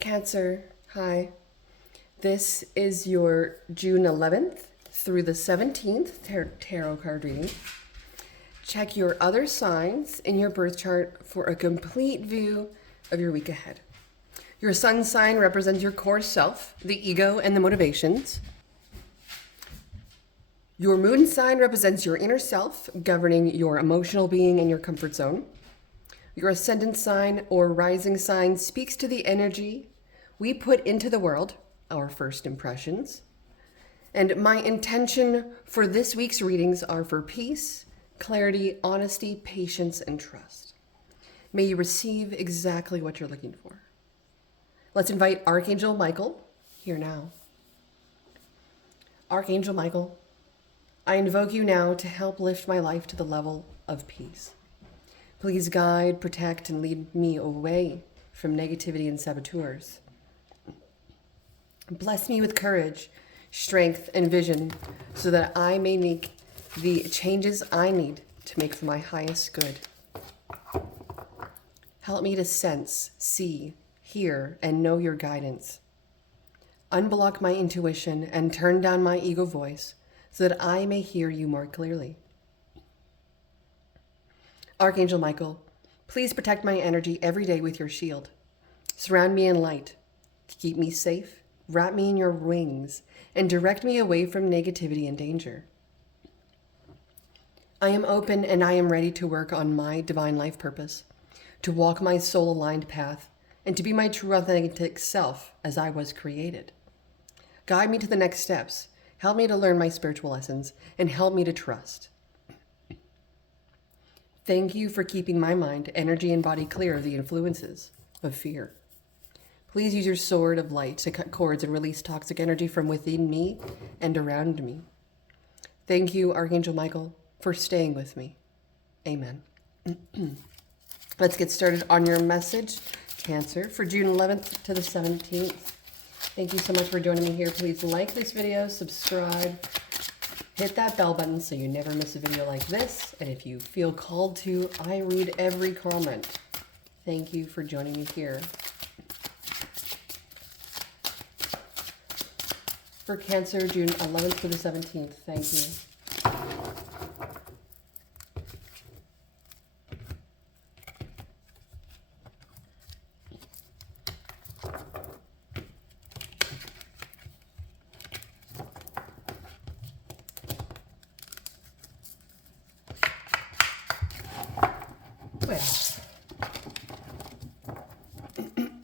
Cancer, hi. This is your June 11th through the 17th tarot card reading. Check your other signs in your birth chart for a complete view of your week ahead. Your sun sign represents your core self, the ego, and the motivations. Your moon sign represents your inner self, governing your emotional being and your comfort zone. Your ascendant sign or rising sign speaks to the energy we put into the world, our first impressions. And my intention for this week's readings are for peace, clarity, honesty, patience, and trust. May you receive exactly what you're looking for. Let's invite Archangel Michael here now. Archangel Michael, I invoke you now to help lift my life to the level of peace. Please guide, protect, and lead me away from negativity and saboteurs. Bless me with courage, strength, and vision so that I may make the changes I need to make for my highest good. Help me to sense, see, hear, and know your guidance. Unblock my intuition and turn down my ego voice so that I may hear you more clearly. Archangel Michael, please protect my energy every day with your shield. Surround me in light to keep me safe. Wrap me in your wings and direct me away from negativity and danger. I am open and I am ready to work on my divine life purpose, to walk my soul-aligned path, and to be my true authentic self as I was created. Guide me to the next steps. Help me to learn my spiritual lessons and help me to trust. Thank you for keeping my mind, energy, and body clear of the influences of fear. Please use your sword of light to cut cords and release toxic energy from within me and around me. Thank you, Archangel Michael, for staying with me. Amen. Let's get started on your message, Cancer, for June 11th to the 17th. Thank you so much for joining me here. Please like this video, subscribe, hit that bell button so you never miss a video like this. And if you feel called to, I read every comment. Thank you for joining me here. For Cancer, June 11th to the 17th. Thank you.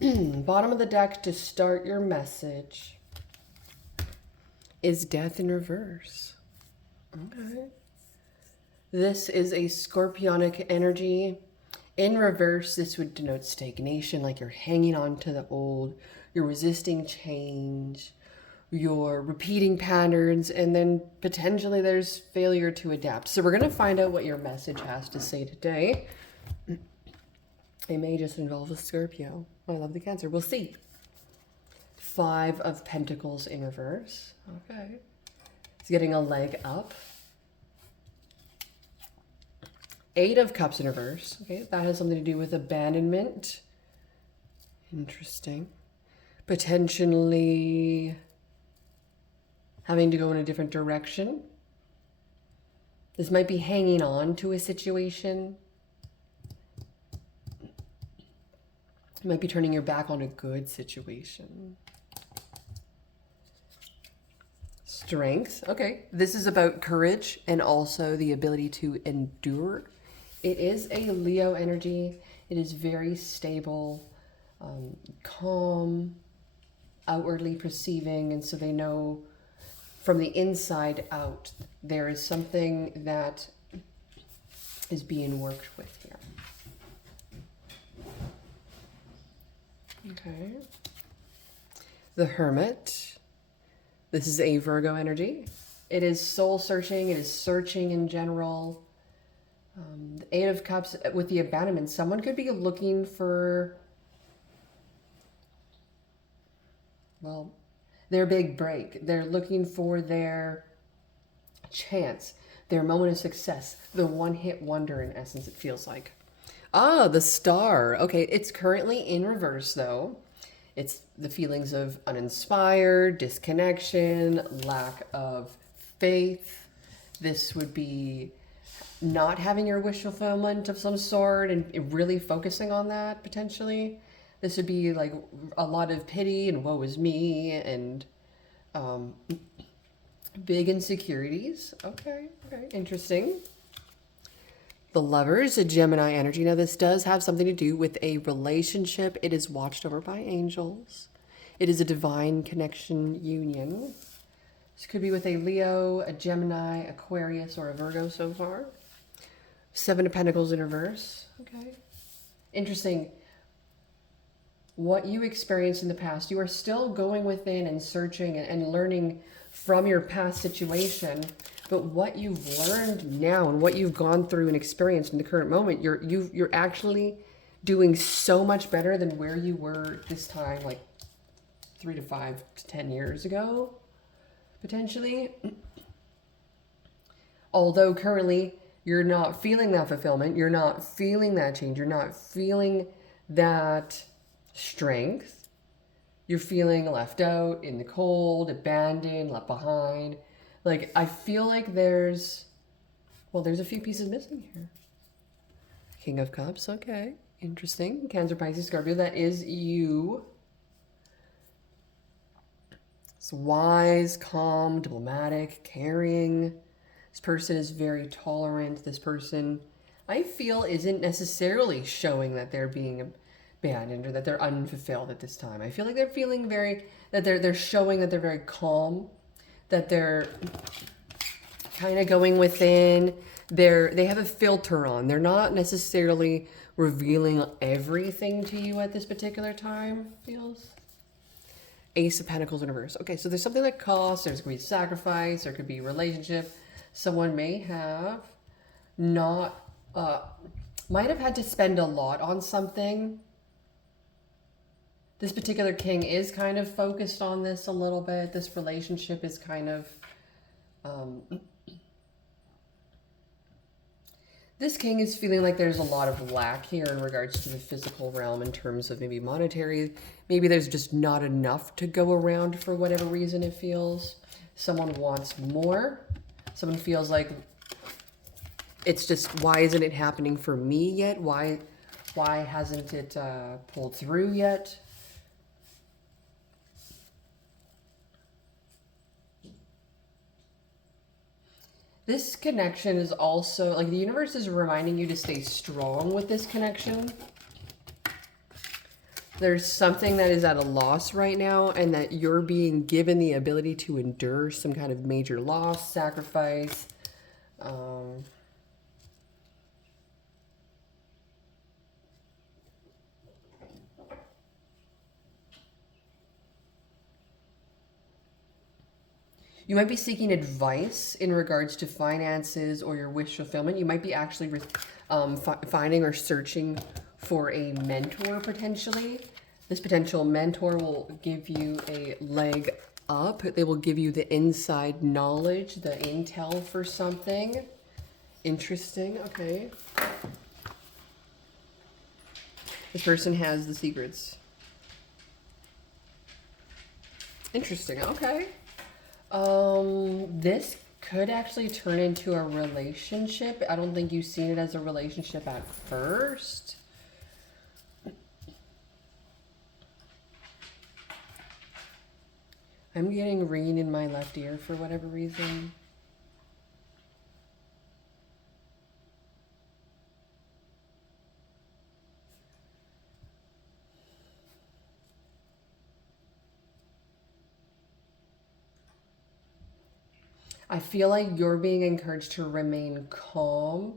Well, bottom of the deck to start your message is Death in Reverse. Okay. This is a scorpionic energy. In reverse, this would denote stagnation, like you're hanging on to the old, you're resisting change, you're repeating patterns, and then potentially there's failure to adapt. So we're going to find out what your message has to say today. It may just involve a Scorpio. I love the Cancer. We'll see. 5 of Pentacles in reverse. Okay. It's getting a leg up. 8 of Cups in reverse. Okay, that has something to do with abandonment. Interesting. Potentially having to go in a different direction. This might be hanging on to a situation. You might be turning your back on a good situation. Strength. Okay, this is about courage and also the ability to endure. It is a Leo energy. It is very stable, calm, outwardly perceiving, and so they know from the inside out there is something that is being worked with here. Okay. The Hermit. This is a Virgo energy. It is soul searching. It is searching in general. The 8 of Cups with the abandonment. Someone could be looking for, well, their big break. They're looking for their chance, their moment of success, the one-hit wonder in essence, it feels like. Ah, the Star. Okay, it's currently in reverse though. It's the feelings of uninspired, disconnection, lack of faith. This would be not having your wish fulfillment of some sort and really focusing on that potentially. This would be like a lot of pity and woe is me and um, big insecurities. Okay, interesting. The Lovers, a Gemini energy. Now, this does have something to do with a relationship. It is watched over by angels. It is a divine connection union. This could be with a Leo, a Gemini, Aquarius, or a Virgo so far. Seven of Pentacles in reverse. Okay. Interesting. What you experienced in the past, you are still going within and searching and learning from your past situation. But what you've learned now and what you've gone through and experienced in the current moment, you're actually doing so much better than where you were this time, like 3 to 5 to 10 years ago, potentially. Although currently you're not feeling that fulfillment, you're not feeling that change, you're not feeling that strength. You're feeling left out, in the cold, abandoned, left behind. Like, I feel like there's a few pieces missing here. King of Cups, okay. Interesting. Cancer, Pisces, Scorpio, that is you. It's wise, calm, diplomatic, caring. This person is very tolerant. This person, I feel, isn't necessarily showing that they're being abandoned or that they're unfulfilled at this time. I feel like they're feeling they're showing that they're very calm, that they're kind of going within. They have a filter on. They're not necessarily revealing everything to you at this particular time, feels. Ace of Pentacles in reverse. Okay, so there's something that costs. There's going to be sacrifice. There could be relationship. Someone may have might have had to spend a lot on something. This particular king is kind of focused on this a little bit. This relationship is kind of... this king is feeling like there's a lot of lack here in regards to the physical realm in terms of maybe monetary. Maybe there's just not enough to go around for whatever reason it feels. Someone wants more. Someone feels like it's just, why isn't it happening for me yet? Why hasn't it pulled through yet? This connection is also, like, the universe is reminding you to stay strong with this connection. There's something that is at a loss right now, and that you're being given the ability to endure some kind of major loss, sacrifice. You might be seeking advice in regards to finances or your wish fulfillment. You might be actually finding or searching for a mentor potentially. This potential mentor will give you a leg up. They will give you the inside knowledge, the intel for something. Interesting, okay. This person has the secrets. Interesting, okay. This could actually turn into a relationship. I don't think you've seen it as a relationship at first. I'm getting rain in my left ear for whatever reason. I feel like you're being encouraged to remain calm,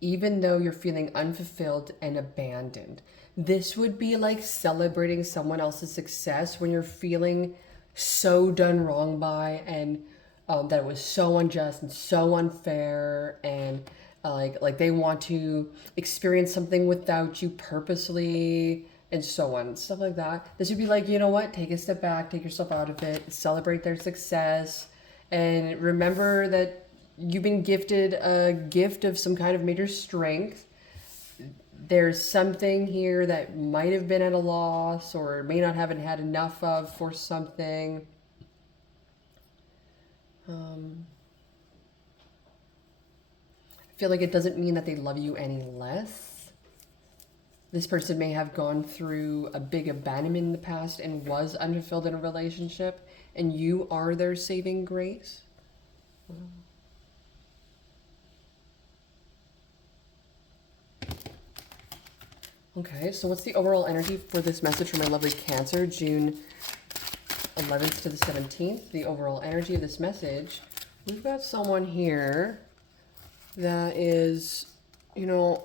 even though you're feeling unfulfilled and abandoned. This would be like celebrating someone else's success when you're feeling so done wrong by, and that it was so unjust and so unfair, and like they want to experience something without you purposely, and so on, stuff like that. This would be like, you know what, take a step back, take yourself out of it, celebrate their success, and remember that you've been gifted a gift of some kind of major strength. there's something here that might have been at a loss or may not haven't had enough of for something. I feel like it doesn't mean that they love you any less. This person may have gone through a big abandonment in the past and was unfulfilled in a relationship, and you are their saving grace. Okay, so what's the overall energy for this message from my lovely Cancer, June 11th to the 17th? The overall energy of this message. We've got someone here that is, you know,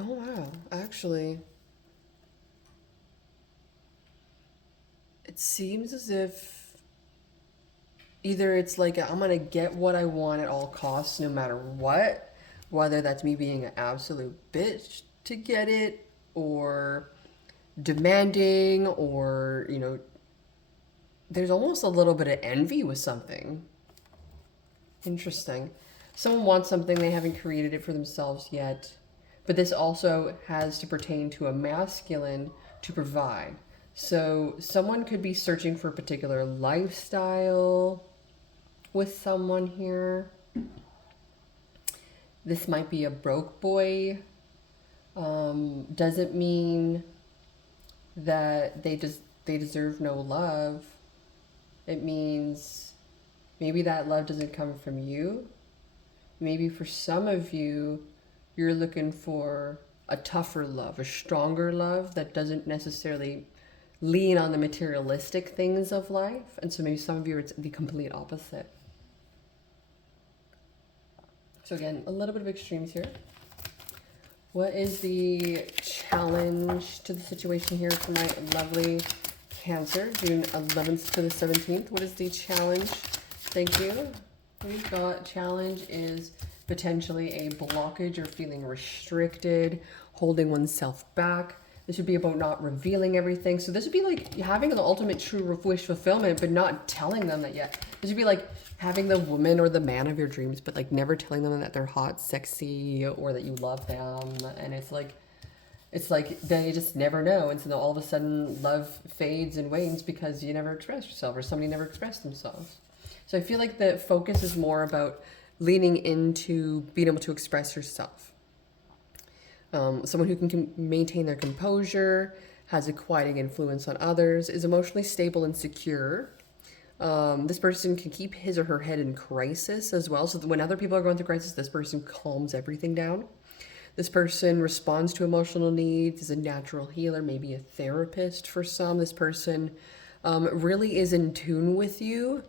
oh wow, actually, it seems as if either it's like I'm gonna get what I want at all costs no matter what, whether that's me being an absolute bitch to get it, or demanding, or, you know, there's almost a little bit of envy with something. Interesting. Someone wants something, they haven't created it for themselves yet. But this also has to pertain to a masculine to provide. So someone could be searching for a particular lifestyle with someone here. This might be a broke boy. Doesn't mean that they deserve no love. It means maybe that love doesn't come from you. Maybe for some of you, you're looking for a tougher love, a stronger love that doesn't necessarily lean on the materialistic things of life. And so maybe some of you, it's the complete opposite. So again, a little bit of extremes here. What is the challenge to the situation here for my lovely Cancer, June 11th to the 17th? What is the challenge? Thank you. We've got challenge is potentially a blockage or feeling restricted, holding oneself back. This would be about not revealing everything. So this would be like having the ultimate true wish fulfillment, but not telling them that yet. This would be like having the woman or the man of your dreams, but like never telling them that they're hot, sexy, or that you love them. And it's like then you just never know. And so all of a sudden love fades and wanes because you never expressed yourself or somebody never expressed themselves. So I feel like the focus is more about leaning into being able to express yourself. Someone who can maintain their composure, has a quieting influence on others, is emotionally stable and secure. This person can keep his or her head in crisis as well. So that when other people are going through crisis, this person calms everything down. This person responds to emotional needs, is a natural healer, maybe a therapist for some. This person really is in tune with you.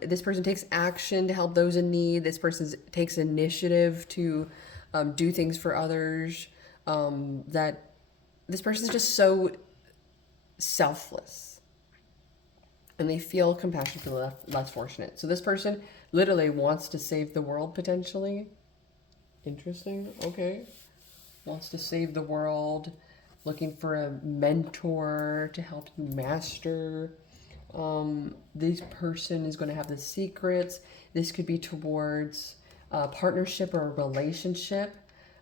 This person takes action to help those in need. This person takes initiative to do things for others. That this person is just so selfless. And they feel compassion for the less fortunate. So this person literally wants to save the world potentially. Interesting. Okay. Wants to save the world. Looking for a mentor to help you master. This person is going to have the secrets. This could be towards a partnership or a relationship.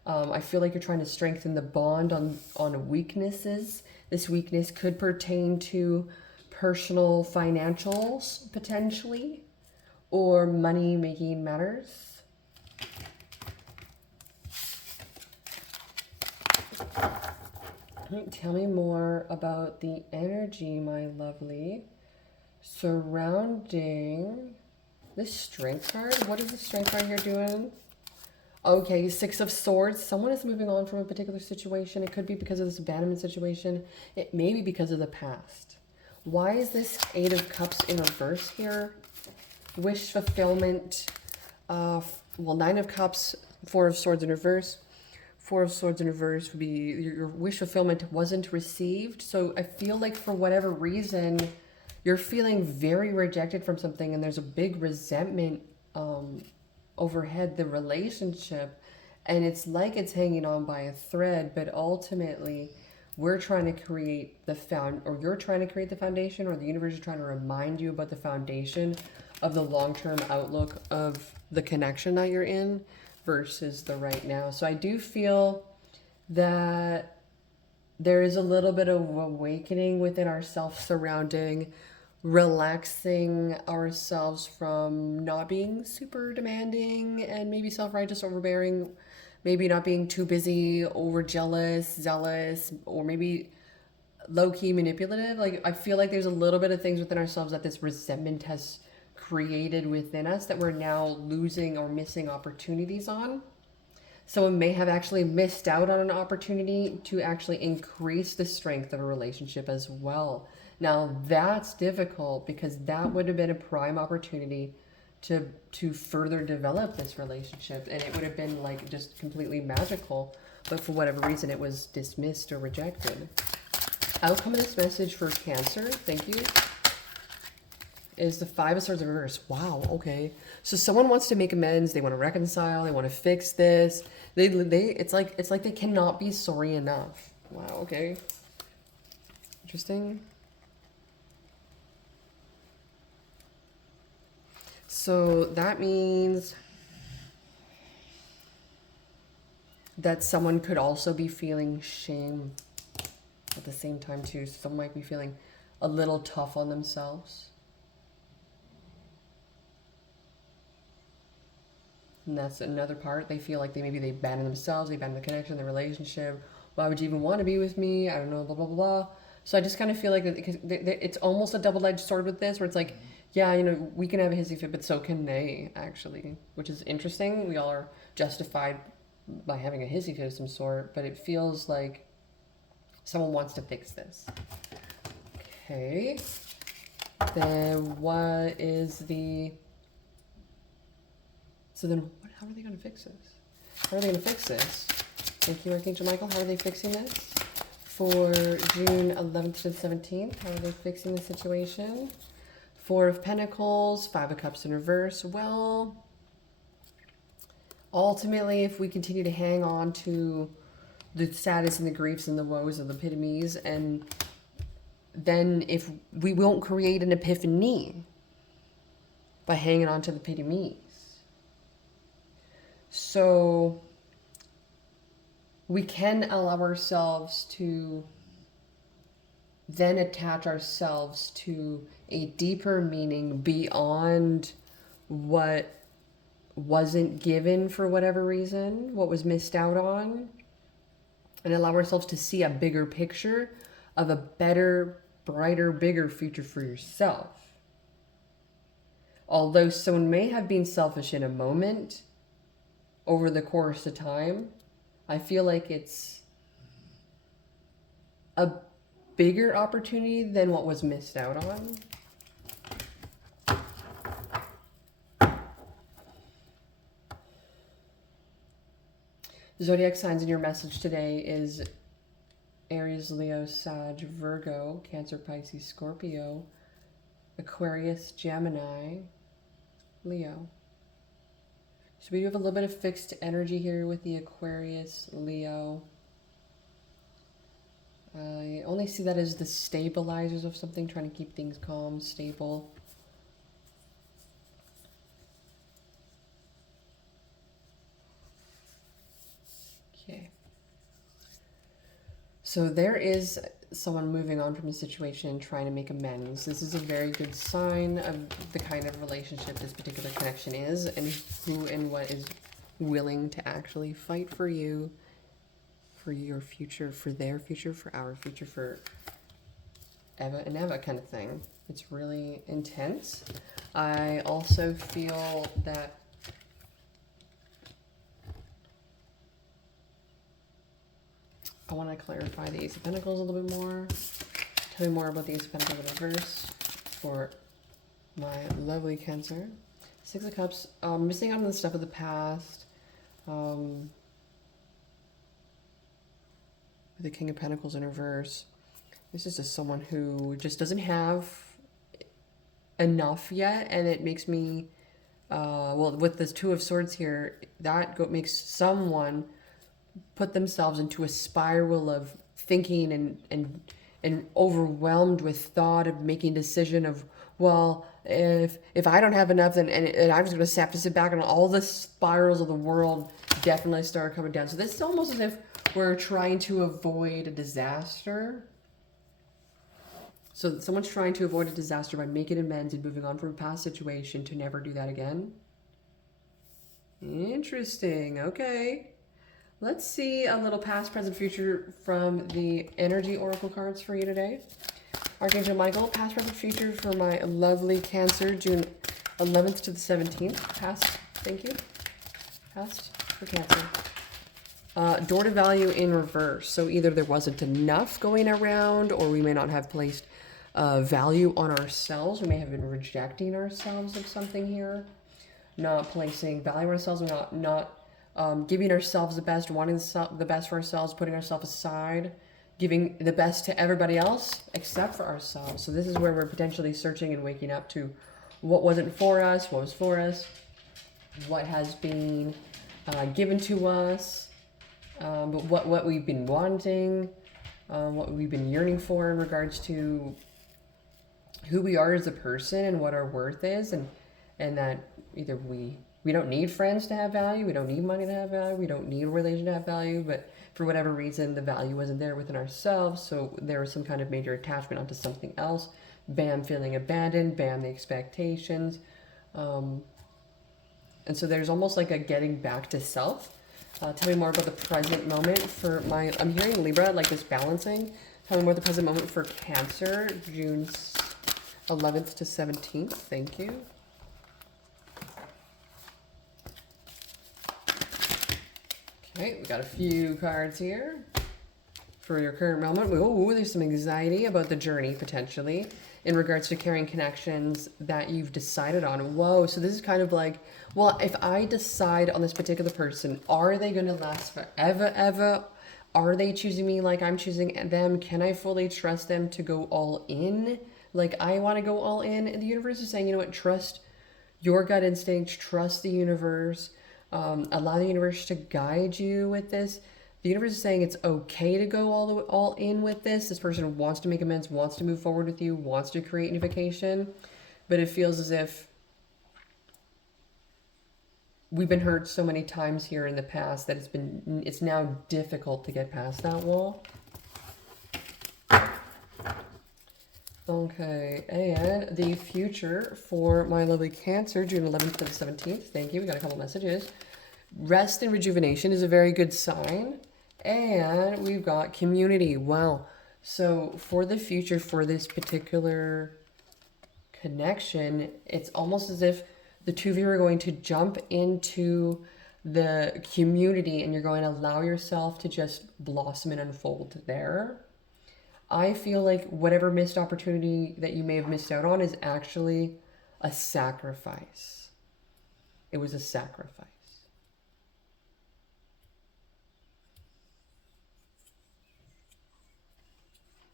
I feel like you're trying to strengthen the bond on weaknesses. This weakness could pertain to personal financials potentially, or money making matters. Tell me more about the energy, my lovely, surrounding this Strength card. What is the Strength card here doing? Okay, Six of Swords. Someone is moving on from a particular situation. It could be because of this abandonment situation. It may be because of the past. Why is this Eight of Cups in reverse here? Wish fulfillment. Well, Nine of Cups, Four of Swords in reverse. Four of Swords in reverse would be your wish fulfillment wasn't received. So I feel like for whatever reason, you're feeling very rejected from something, and there's a big resentment overhead the relationship, and it's like it's hanging on by a thread. But ultimately, we're trying to create you're trying to create the foundation, or the universe is trying to remind you about the foundation of the long-term outlook of the connection that you're in. versus the right now. So I do feel that there is a little bit of awakening within ourselves surrounding relaxing ourselves from not being super demanding and maybe self-righteous, overbearing, maybe not being too busy, over jealous, zealous, or maybe low-key manipulative. Like, I feel like there's a little bit of things within ourselves that this resentment has created within us that we're now losing or missing opportunities on. Someone may have actually missed out on an opportunity to actually increase the strength of a relationship as well. Now that's difficult because that would have been a prime opportunity to further develop this relationship, and it would have been like just completely magical, but for whatever reason it was dismissed or rejected. Outcome of this message for Cancer, thank you, is the Five of Swords in reverse. Wow, okay. So someone wants to make amends, they want to reconcile, they want to fix this. It's like they cannot be sorry enough. Wow, okay. Interesting. So that means that someone could also be feeling shame at the same time too. So someone might be feeling a little tough on themselves. And that's another part. They feel like they abandon themselves, they abandon the connection, the relationship. Why would you even want to be with me? I don't know, blah, blah, blah. So I just kind of feel like it's almost a double-edged sword with this, where it's like, yeah, you know, we can have a hissy fit, but so can they, actually, which is interesting. We all are justified by having a hissy fit of some sort, but it feels like someone wants to fix this. Okay. Then what is the... So then, how are they going to fix this? How are they going to fix this? Thank you, Archangel Michael. How are they fixing this? For June 11th to 17th, how are they fixing the situation? Four of Pentacles, Five of Cups in reverse. Well, ultimately, if we continue to hang on to the saddest and the griefs and the woes of the epitomes, and then if we won't create an epiphany by hanging on to the epitomes. So we can allow ourselves to then attach ourselves to a deeper meaning beyond what wasn't given for whatever reason, what was missed out on, and allow ourselves to see a bigger picture of a better, brighter, bigger future for yourself. Although someone may have been selfish in a moment, over the course of time, I feel like it's a bigger opportunity than what was missed out on. Zodiac signs in your message today is Aries, Leo, Sag, Virgo, Cancer, Pisces, Scorpio, Aquarius, Gemini, Leo. So we do have a little bit of fixed energy here with the Aquarius, Leo. I only see that as the stabilizers of something, trying to keep things calm, stable. Okay. So there is someone moving on from the situation and trying to make amends. This is a very good sign of the kind of relationship this particular connection is, and who and what is willing to actually fight for you, for your future, for their future, for our future, for Eva and Eva kind of thing. It's really intense. I also feel that I want to clarify the Ace of Pentacles a little bit more. Tell me more about the Ace of Pentacles in reverse for my lovely Cancer. Six of Cups. Missing out on the stuff of the past. With the King of Pentacles in reverse. This is just someone who just doesn't have enough yet, and it makes me, well, with the Two of Swords here, that makes someone put themselves into a spiral of thinking and overwhelmed with thought of making a decision of well, if I don't have enough, then and I'm just going to have to sit back, and all the spirals of the world definitely start coming down. So this is almost as if we're trying to avoid a disaster. So someone's trying to avoid a disaster by making amends and moving on from a past situation to never do that again. Interesting. Okay. Let's see a little past, present, future from the energy oracle cards for you today. Archangel Michael, past, present, future for my lovely Cancer, June 11th to the 17th. Past, thank you. Past for Cancer. Door to value in reverse. So either there wasn't enough going around, or we may not have placed value on ourselves. We may have been rejecting ourselves of something here. Not placing value on ourselves. We're not giving ourselves the best, wanting the best for ourselves, putting ourselves aside, giving the best to everybody else except for ourselves. So this is where we're potentially searching and waking up to what wasn't for us, what was for us, what has been given to us, but what we've been wanting, what we've been yearning for in regards to who we are as a person and what our worth is, and that either we don't need friends to have value, we don't need money to have value, we don't need a relation to have value, but for whatever reason the value wasn't there within ourselves, so there was some kind of major attachment onto something else. Bam, feeling abandoned, bam, the expectations. And so there's almost like a getting back to self. Tell me more about the present moment for my, I'm hearing Libra, like this balancing. Tell me more about the present moment for Cancer, June 11th to 17th. Thank you. Okay, we got a few cards here for your current moment. Oh, there's some anxiety about the journey potentially in regards to carrying connections that you've decided on. Whoa, so this is kind of like, well, if I decide on this particular person, are they going to last forever, ever? Are they choosing me like I'm choosing them? Can I fully trust them to go all in? Like I want to go all in. And the universe is saying, you know what, trust your gut instinct, trust the universe, allow the universe to guide you with this. The universe is saying it's okay to go all in with this. This person wants to make amends, wants to move forward with you, wants to create unification, but it feels as if we've been hurt so many times here in the past that it's now difficult to get past that wall. Okay, and the future for my lovely Cancer, June 11th to the 17th. Thank you. We got a couple messages. Rest and rejuvenation is a very good sign. And we've got community. Wow. So for the future, for this particular connection, it's almost as if the two of you are going to jump into the community and you're going to allow yourself to just blossom and unfold there. I feel like whatever missed opportunity that you may have missed out on is actually a sacrifice. It was a sacrifice.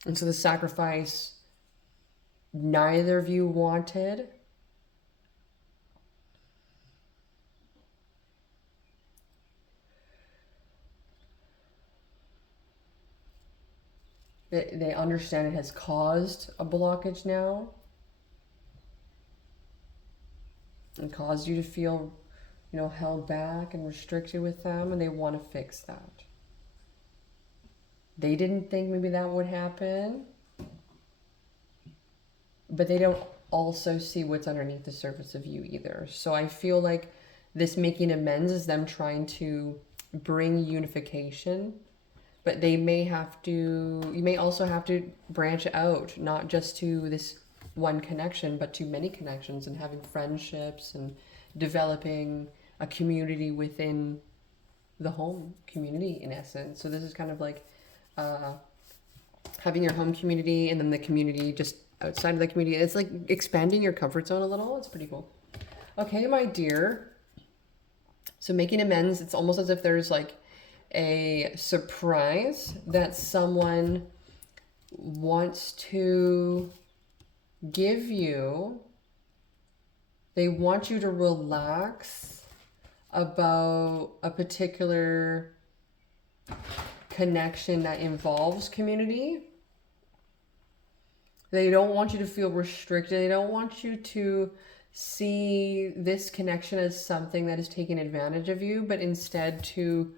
And so the sacrifice neither of you wanted. They understand it has caused a blockage now and caused you to feel, held back and restricted with them, and they want to fix that. They didn't think maybe that would happen, but they don't also see what's underneath the surface of you either. So I feel like this making amends is them trying to bring unification. But you may also have to branch out, not just to this one connection, but to many connections and having friendships and developing a community within the home community in essence. So this is kind of like having your home community and then the community just outside of the community. It's like expanding your comfort zone a little. It's pretty cool. Okay, my dear. So making amends, it's almost as if there's like a surprise that someone wants to give you. They want you to relax about a particular connection that involves community. They don't want you to feel restricted. They don't want you to see this connection as something that is taking advantage of you, but instead to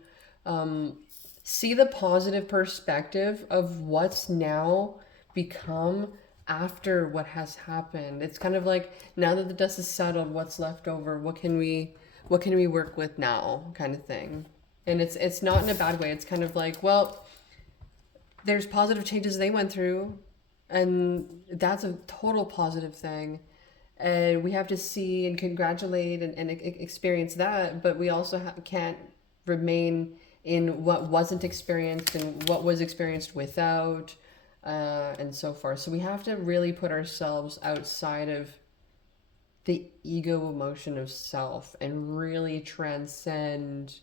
see the positive perspective of what's now become after what has happened. It's kind of like, now that the dust is settled, what's left over? What can we work with now, kind of thing. And it's not in a bad way. It's kind of like, well, there's positive changes they went through, and that's a total positive thing. And we have to see and congratulate and experience that, but we also can't remain in what wasn't experienced and what was experienced without, and so forth. So we have to really put ourselves outside of the ego emotion of self and really transcend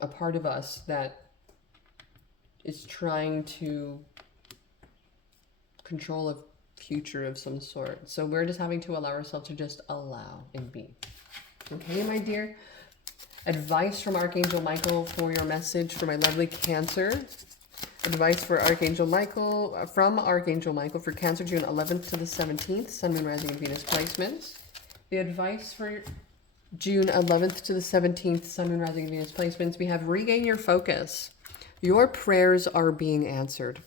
a part of us that is trying to control a future of some sort. So we're just having to allow ourselves to just allow and be. Okay, my dear? Advice from Archangel Michael for your message for my lovely Cancer. Advice for Archangel Michael, from Archangel Michael for Cancer, June 11th to the 17th, Sun, Moon, Rising, and Venus placements. The advice for June 11th to the 17th, Sun, Moon, Rising, and Venus placements. We have regain your focus. Your prayers are being answered.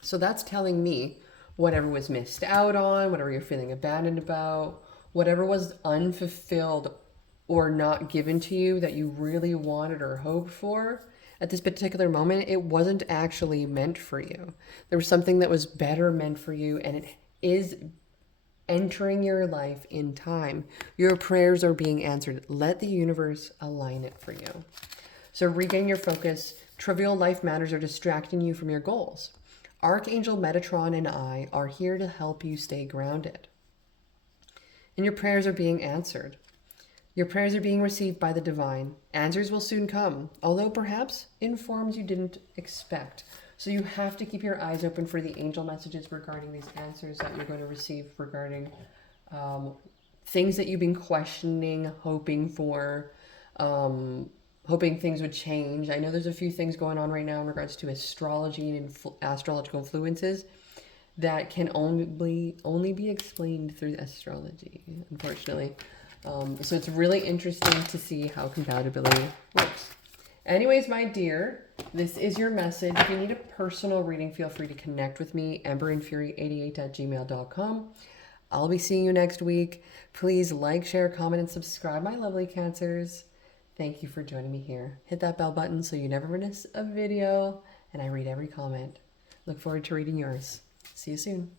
So that's telling me whatever was missed out on, whatever you're feeling abandoned about, whatever was unfulfilled or not given to you that you really wanted or hoped for at this particular moment, it wasn't actually meant for you. There was something that was better meant for you, and it is entering your life in time. Your prayers are being answered. Let the universe align it for you. So regain your focus. Trivial life matters are distracting you from your goals. Archangel Metatron and I are here to help you stay grounded. And your prayers are being answered. Your prayers are being received by the divine. Answers will soon come, although perhaps in forms you didn't expect. So you have to keep your eyes open for the angel messages regarding these answers that you're going to receive regarding things that you've been questioning, hoping for, hoping things would change. I know there's a few things going on right now in regards to astrology and astrological influences that can only be explained through astrology, unfortunately. So it's really interesting to see how compatibility works. Anyways, my dear, this is your message. If you need a personal reading, feel free to connect with me, emberandfury88@gmail.com. I'll be seeing you next week. Please like, share, comment, and subscribe, my lovely Cancers. Thank you for joining me here. Hit that bell button so you never miss a video, and I read every comment. Look forward to reading yours. See you soon.